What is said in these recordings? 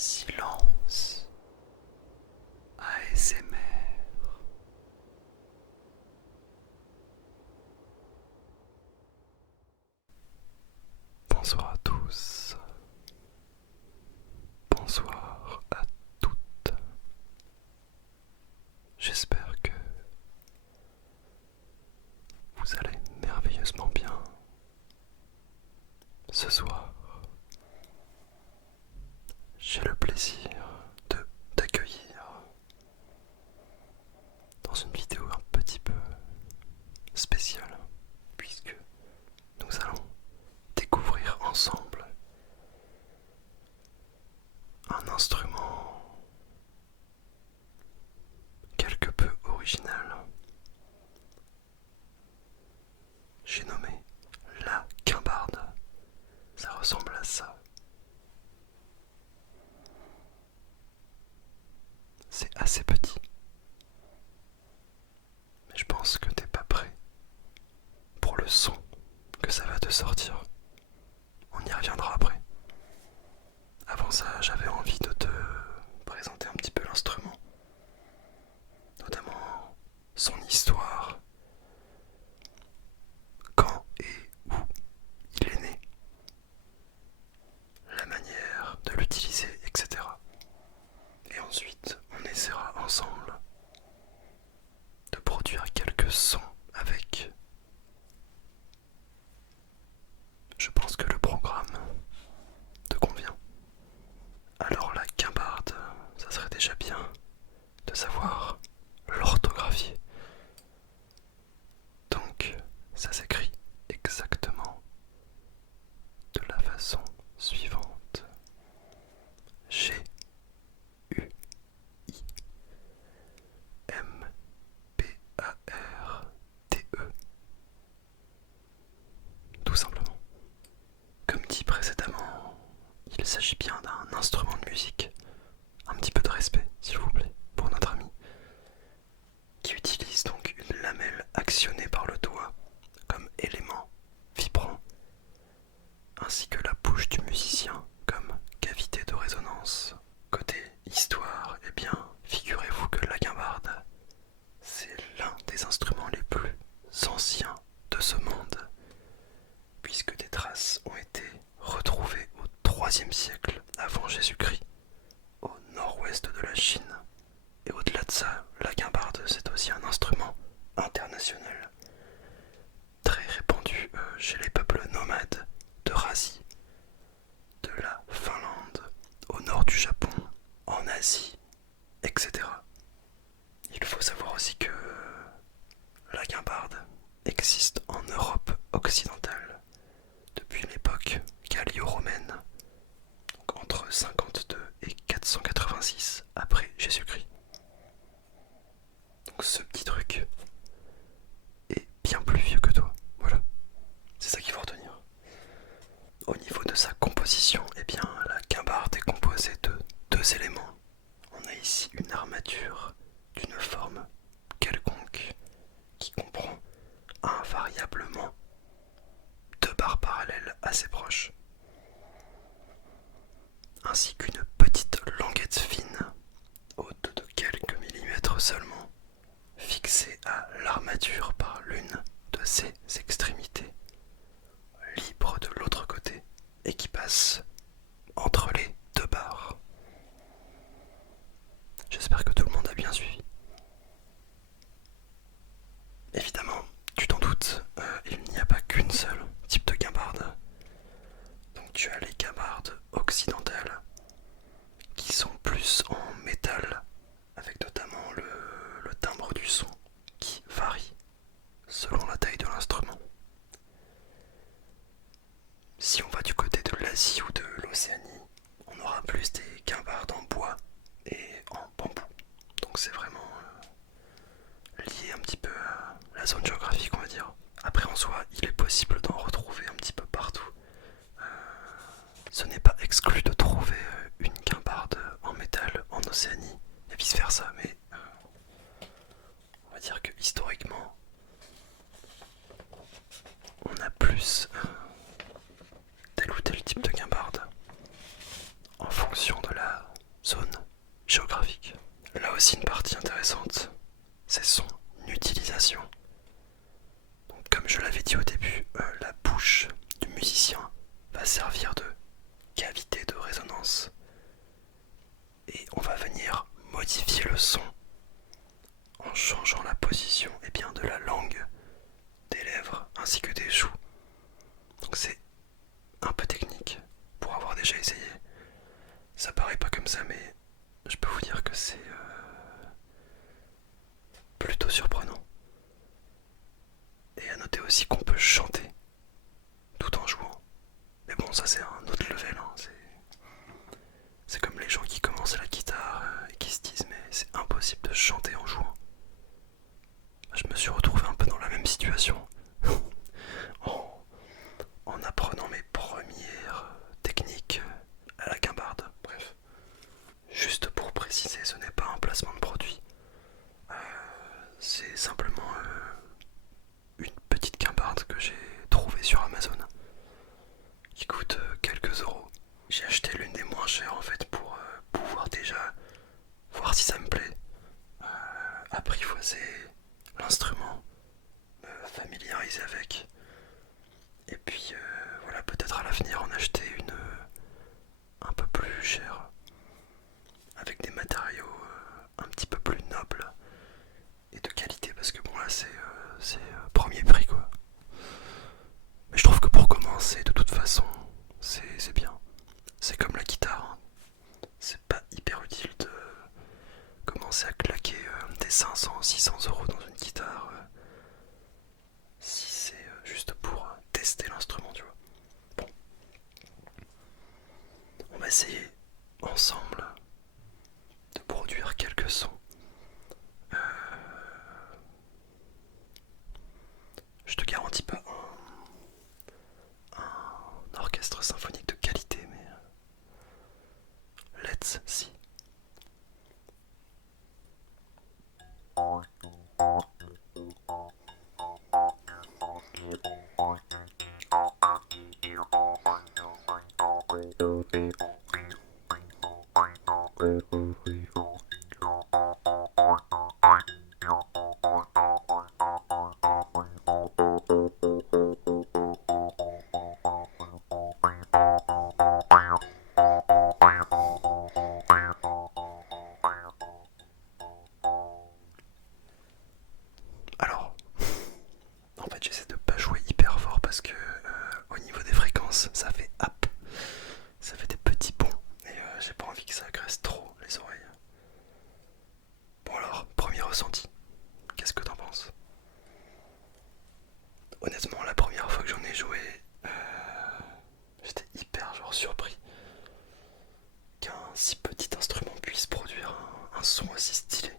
Silence ASMR. Bonsoir à tous. Bonsoir à toutes. J'espère que vous allez merveilleusement bien ce soir. J'ai le plaisir de t'accueillir dans une vidéo un petit peu spéciale puisque nous allons découvrir ensemble un instrument quelque peu original. J'ai nommé la guimbarde. Ça ressemble à ça. C'est assez petit. Mais je pense que t'es pas prêt pour le son que ça va te sortir. On y reviendra après. Avant ça, j'avais envie de te présenter un petit peu l'instrument. Notamment son histoire. Quand et où il est né. La manière de l'utiliser, etc. Et ensuite, on essaiera ensemble de produire quelques sons avec. Je pense que le programme te convient. Alors la guimbarde, ça serait déjà bien de savoir l'orthographier. Donc, ça s'écrit exactement de la façon suivante. Guimbarde. Tout simplement. Comme dit précédemment, il s'agit bien d'un instrument de musique. Un petit peu de respect, s'il vous plaît, pour notre ami, qui utilise donc une lamelle actionnée par le doigt comme élément vibrant, ainsi que la bouche du musicien comme cavité de résonance. Côté histoire, eh bien, figurez-vous que la guimbarde, c'est l'un des instruments les plus anciens de ce monde, puisque des traces ont été retrouvées au IIIe siècle avant Jésus-Christ, au nord-ouest de la Chine. Et au-delà de ça, la guimbarde, c'est aussi un instrument international, très répandu chez les peuples nomades d'Eurasie, de la Finlande, au nord du Japon, en Asie, etc. Il faut savoir aussi que la guimbarde existe en Europe occidentale depuis l'époque gallio-romaine, donc entre 52 et 486 après Jésus-Christ. Donc ce petit truc est bien plus vieux que toi, voilà, c'est ça qu'il faut retenir. Au niveau de sa composition, eh bien la guimbarde est composée de deux éléments. On a ici une armature d'une forme quelconque qui comprend invariablement deux barres parallèles assez proches, ainsi qu'une petite languette fine, haute de quelques millimètres seulement, fixée à l'armature par l'une de ses extrémités, libre de l'autre côté, et qui passe entre les deux barres. J'espère que tout le monde a bien suivi. Évidemment, tu t'en doutes, il n'y a pas qu'une seule type de guimbarde. Donc tu as les guimbardes occidentales, qui sont plus en métal, avec notamment le timbre du son qui varie selon la taille de l'instrument. Si on va du côté de l'Asie ou de l'Océanie, on aura plus des guimbardes en bois et en bambou. Donc c'est vraiment lié un petit peu à la zone géographique, on va dire. Après en soi, il est possible d'en retrouver un petit peu partout. Ce n'est pas exclu de trouver une guimbarde en métal en Océanie et vice versa, mais on va dire que historiquement, on a plus tel ou tel type de guimbarde en fonction de la déjà essayé. Ça paraît pas comme ça, mais je peux vous dire que c'est plutôt surprenant. Et à noter aussi qu'on peut chanter tout en jouant. Mais bon, ça c'est un autre level, hein. C'est comme les gens qui commencent à la guitare et qui se disent mais c'est impossible de chanter en jouant. Je me suis retrouvé un peu dans la même situation en, en apprenant mes premières techniques à la guimbarde. Bref, juste pour préciser, ce n'est pas un placement de produit. C'est simplement une petite guimbarde que j'ai trouvée sur Amazon qui coûte quelques euros. J'ai acheté l'une des moins chères en fait pour pouvoir déjà voir si ça me plaît, apprivoiser l'instrument, me familiariser avec, et puis voilà, peut-être à l'avenir en acheter une un peu plus chère, avec des matériaux un petit peu plus nobles et de qualité, parce que bon là c'est premier prix quoi. Mais je trouve que pour commencer, de toute façon, c'est bien. C'est comme la guitare, hein. C'est pas hyper utile de commencer à claquer des 500-600 € dans une guitare si c'est juste pour tester l'instrument, tu vois. Bon, on va essayer ensemble de produire quelques sons. Euh, je te garantis pas un orchestre symphonique de qualité, mais let's see. Alors, en fait, j'essaie de pas jouer hyper fort parce que au niveau des fréquences, ça fait hop, ça fait des petits bonds et j'ai pas envie que ça agresse trop les oreilles. Bon alors, premier ressenti, qu'est-ce que t'en penses? Honnêtement, la première fois que j'en ai joué, j'étais hyper surpris qu'un si petit instrument puisse produire un son aussi stylé.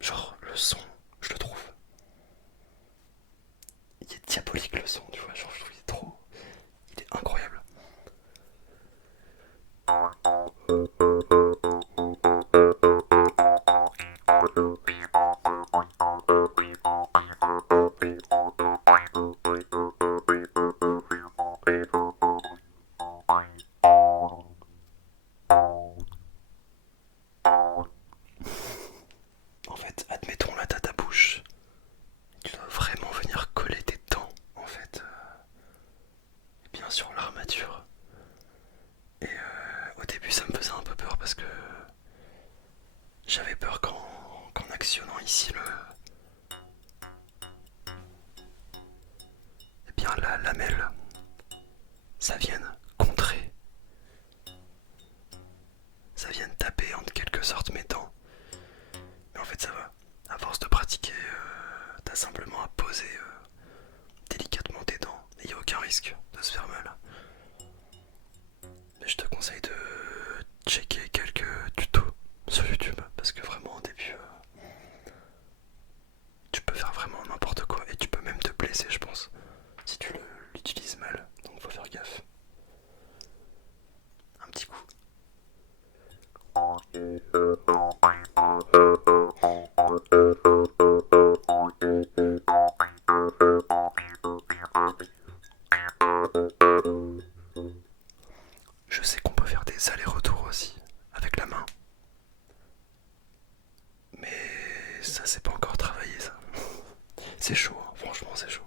Genre le son, je le trouve, il est diabolique le son, tu vois, genre je trouve qu'il est trop, il est incroyable. En fait, admettons là t'as ta bouche, tu dois vraiment venir coller tes dents en fait, et bien sûr l'armature. Et au début ça me faisait un peu peur parce que j'avais peur qu'en actionnant ici eh bien la lamelle, ça vienne contrer, ça vienne taper en quelque sorte mes dents. Mais en fait ça va, à force de pratiquer, t'as simplement à poser délicatement tes dents et il n'y a aucun risque de se faire mal. Mais je te conseille de checker quelques tutos sur YouTube parce que vraiment au début tu peux faire vraiment n'importe quoi et tu peux même te blesser, je pense, si tu l'utilises mal, donc faut faire gaffe. Un petit coup. Je sais qu'on peut faire des allers-retours aussi avec la main, mais ça c'est pas encore travaillé ça. C'est chaud, hein, franchement c'est chaud.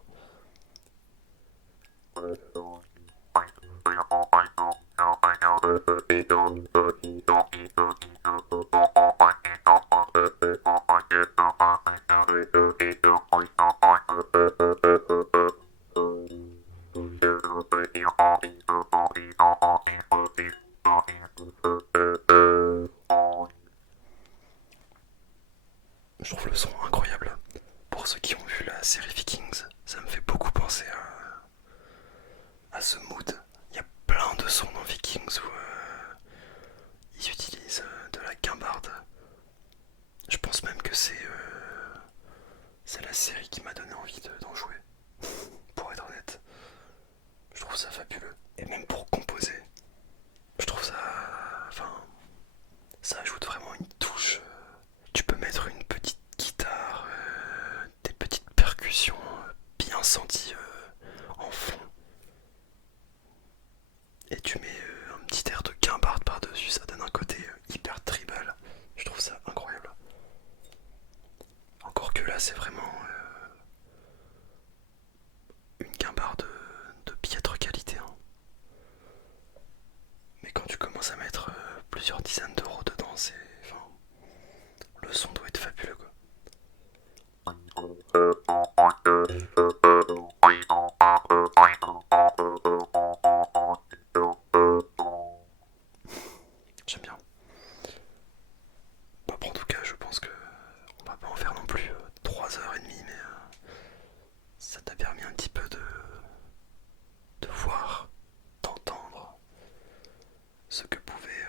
Je trouve le son incroyable. Pour ceux qui ont vu la série Vikings, ça me fait beaucoup penser à ce mood. Il y a plein de sons dans Vikings où ils utilisent de la guimbarde. Je pense même que c'est la série qui m'a donné envie d'en jouer, pour être honnête. Je trouve ça fabuleux. Et même pour composer, je trouve ça... Enfin, ça ajoute vraiment une touche. Tu peux mettre une petite guitare, des petites percussions bien senties en fond. Et tu mets un petit air de guimbarde par-dessus, ça donne un côté hyper tribal. Je trouve ça incroyable. Encore que là, c'est vraiment une guimbarde de piètre qualité, hein. Mais quand tu commences à mettre plusieurs dizaines d'euros dedans, c'est. Enfin, le son doit être fabuleux, quoi. J'aime bien. Bon, en tout cas, je pense que on va pas en faire non plus 3 h 30, mais ça t'a permis un petit peu de voir, d'entendre ce que pouvait